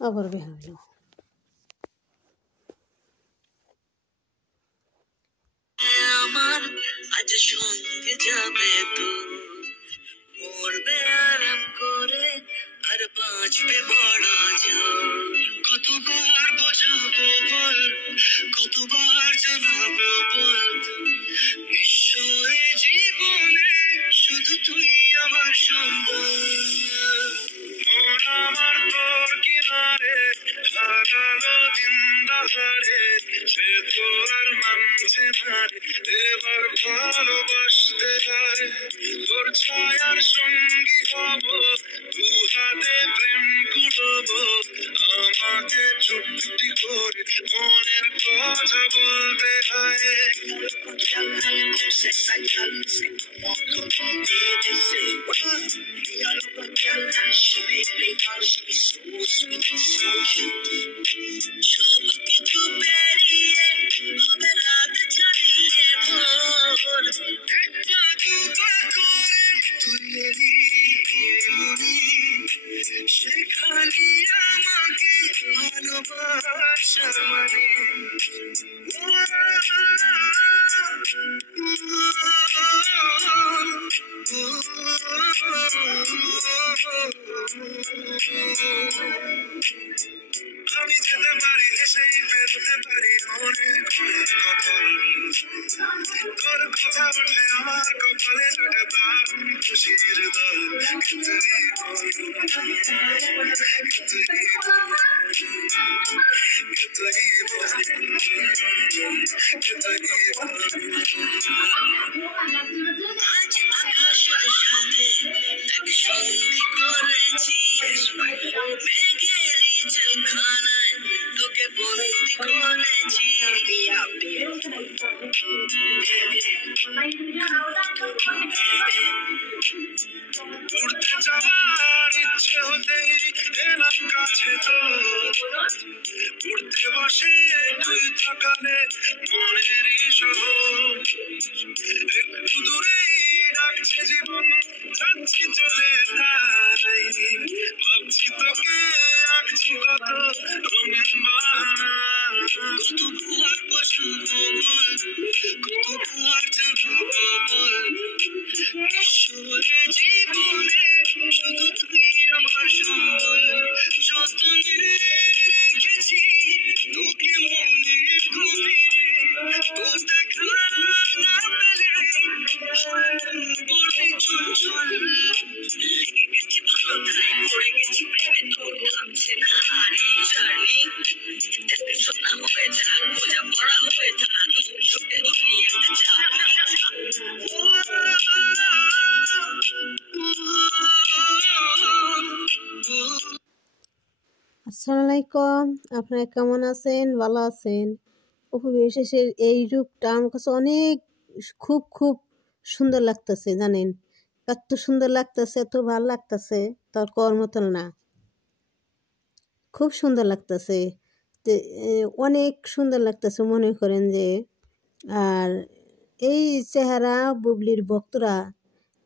আবার বের হইল। আমার আজ সঙ্গে যাবে তো মরবে আরাম করে আর বাঁচবে বড় জোর। কতবার বোঝাবো বল, কতবার জানাবো বল, নিশ্চয় জীবনে শুধু তুই আমার সম্বল। মন আমার তোর কিনারে হারালো দিন দাহারে, সে তো আর মানছে না রে, এবার ভালোবাসতে হয়। তোর ছায়ার সঙ্গী হব, দু হাতে প্রেম কুড়বো, আমাকে চুপটি করে মনের কথা বলতে হয়। সব কিছু পেরিয়ে হবে রাত চালিয়ে ভোর, এক পা দু পা করে তুই এলি এমনি, শেখালি আমাকে ভালোবাসা মানে। আমি যেতে পারি হেসেই বেরোতে পারি অনেক অনেক কপাল, তোর কথা ওঠে আমার কপালে জোটে দারুণ খুশির দল। আজ আকাশের সাথে এক সন্ধি করেছি, মেঘের জেলখানায় তোকে বন্দি করেছি। উড়তে যাওয়ার ইচ্ছে হতেই এলাম কাছে তো, উড়তে বসে তুই থাকালে মনেরই শহর, একটু দূরেই রাখছে জীবন যাচ্ছি চলে তাই, ভাবছি তোকে আঁকছি কত রঙিন বাহানা। কতবার বসাবো বল, কতবার জানাবো বল, নিঃস্বরে জীবনে শুধু তুই আমার সম্বল। যতনে রেখেছি তোকে মনের গভীরে, তোর দেখা না পেলে বলি চঞ্চল। লেগে গেছি ভালো তাই পড়ে গেছি প্রেমে, তোর থামছে না আর এই জার্নি। দেখাশোনা হয়ে যাক, বোঝা পড়া হয়ে থাক, সুখে দুনিয়াতে যাক। আসসালামু আলাইকুম, আপনারা কেমন আছেন? ভালো আছেন? উপবিশেষের এই রূপটা আমার কাছে অনেক খুব খুব সুন্দর লাগতেছে, জানেন? এত সুন্দর লাগতেছে, এত ভালো লাগতেছে, তার কর্মতল না, খুব সুন্দর লাগতেছে, অনেক সুন্দর লাগতেছে মনে করেন যে। আর এই চেহারা বুবলির ভক্তরা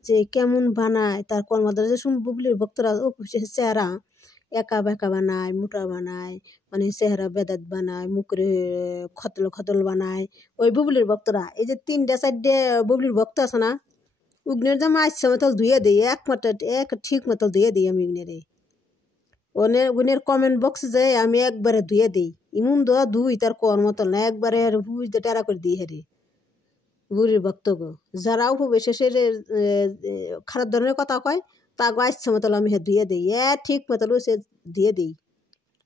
যে কেমন বানায়, তার কর্মদ্বারা যে বুবলির ভক্তরা উপবিশেষের চেহারা একা বেঁকা বানায়, মোটা বানায়, মানে চেহারা বেদাত বানায়, মুখরে খতল খতল বানায় ওই বুবলির ভক্তরা। এই যে 3টে 4টে বুবলির ভক্ত আছে না, উগনের জামা ইচ্ছা মতো ধুয়ে দিই, এক ঠিক মতো ধুয়ে দিই আমি উগনেরে। উগনের কমেন্ট বক্সে যে আমি একবারে ধুয়ে দিই, ইমন দোয়া ধুই তার কর্মতল না, একবারে বুঝতে টেরা করে দিই হেরে বুড়ির ভক্তগো। যারা উপবিশেষের খারাপ ধরনের কথা কয় তাকে ইচ্ছা মতো আমি ধুয়ে দিই, ঠিক মতো সে দিয়ে দিই,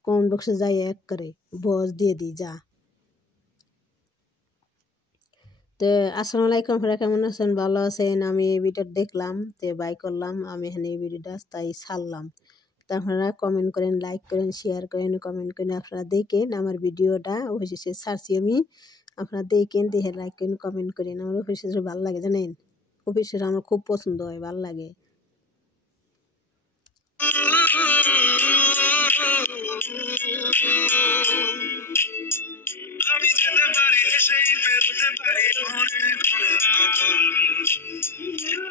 কমেন্ট বক্সে যাই এক করে বস দিয়ে দিই যা। তো আসসালামু আলাইকুম, আপনারা কেমন আছেন? ভালো আছেন? আমি এই ভিডিওটা দেখলাম, তো বাই করলাম, আমি এখানে এই ভিডিওটা তাই ছাড়লাম। তো আপনারা কমেন্ট করেন, লাইক করেন, শেয়ার করেন, কমেন্ট করেন, আপনারা দেখেন আমার ভিডিওটা অবশেষে ছাড়ছি আমি, আপনারা দেখেন, দেখে লাইক করেন, কমেন্ট করেন। আমার অফিসে ভালো লাগে, জানেন? অফিসে আমার খুব পছন্দ হয়, ভালো লাগে। আমি যেতে পারি হেসেই বেরোতে পারি অনেক অনেক কপাল,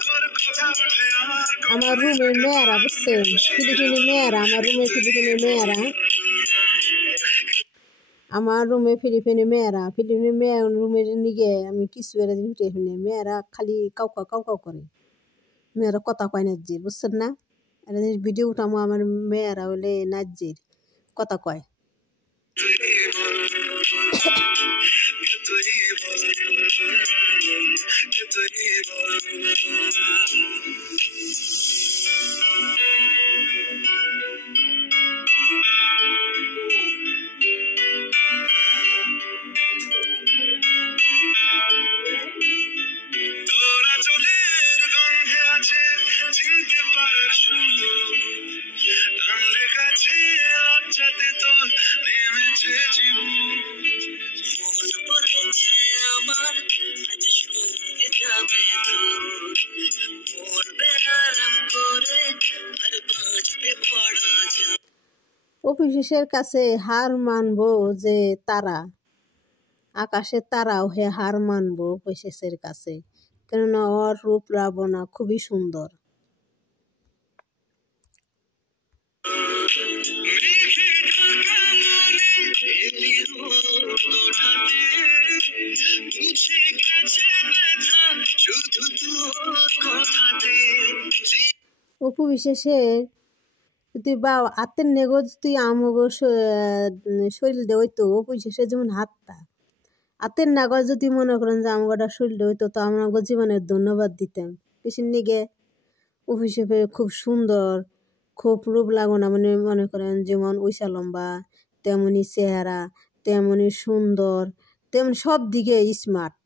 তোর কথা ওঠে আমার রুমের মেয়েরা, বুঝছেন? ফিলিপিনের মেয়েরা, আমার রুমের ফিলিপিনের মেয়েরা আমার রুমে ফিলিপিনি মেয়ের রুমের নিগে আমি কিছু এর উঠে শুনে মেয়েরা খালি কাউকা কাউকাও করে, মেয়েরা কথা কয় নাজ্জির, বুঝছেন না? একটা জিনিস ভিডিও উঠামো, আমার মেয়েরা হলে নাজ্জির কথা কয়। অপু কাছে হার মানবো যে তারা, আকাশের তারাও হে হার মানবো অপু কাছে, কেননা ওর রূপ রাবণা খুবই সুন্দর। অপু বিশ্বাসের যদি বা হাতের নেগো যদি আমগো শরীর দিয়ে হইতো, অপু বিশ্বাসের যেমন হাতের নাগজ যদি মনে করেন যে আমগোটা শরীর হইতো, তো আমাকে জীবনের ধন্যবাদ দিতাম। কিসের নিগে অপু হিসেবে খুব সুন্দর, খুব রূপ লাগনা, মানে মনে করেন যেমন উইসা লম্বা, তেমনি চেহারা, তেমনি সুন্দর, তেমন সব দিকে স্মার্ট।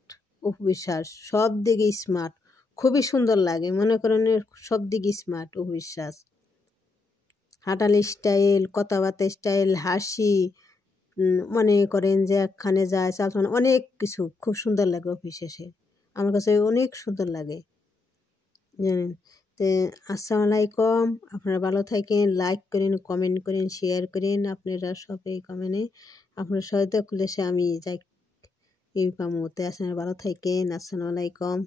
অপু বিশ্বাস সব দিকে স্মার্ট, খুবই সুন্দর লাগে, মনে করেন সব দিকে স্মার্ট অপু বিশ্বাস। হাঁটাল স্টাইল, কথাবার্তা স্টাইল, হাসি, মনে করেন যে একখানে যায় চালচলন, অনেক কিছু খুব সুন্দর লাগে অপু বিশ্বাসের, আমার কাছে অনেক সুন্দর লাগে, জানেন। তো আসসালামু আলাইকুম, আপনারা ভালো থাকেন, লাইক করেন, কমেন্ট করেন, শেয়ার করেন, আপনারা সবাই কমেন্টে আপনার সহায়তা করলে সে আমি যাই এই পামো। তো আপনারা ভালো থাকেন, আসসালামু আলাইকুম।